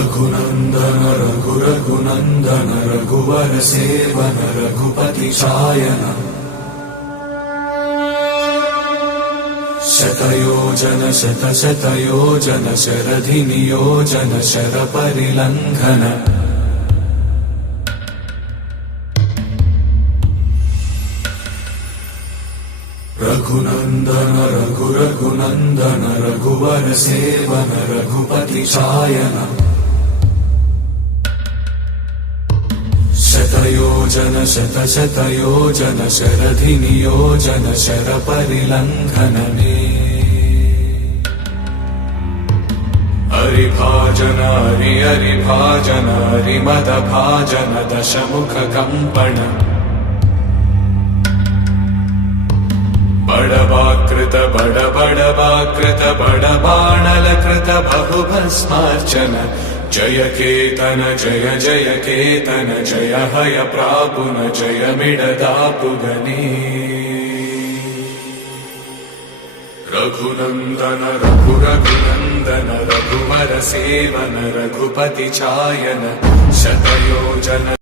रघुनन्दन रघुनन्दन रघुवर seven Raghupati चायन शतयोजन शतशतयोजन शरधि नियोजन sir परिलंघन Raghunandan Raghunandan रघुवर seven Raghupati चायन शतयोजन शतशतयोजन शरधि नियोजन sir परिलंघन हरिभाजन हरिभाजन हरिमद भाजन दशमुख कंपन बड़वाकृत बड़वाकृत बड़बाणलकृत बहुभस्मार्चन जय केतन जय जय केतन जय हय प्रापुन जय मिडदापुगनी रघुनन्दन रघुनन्दन रघुवर सेवन रघुपति चायन शतयोजन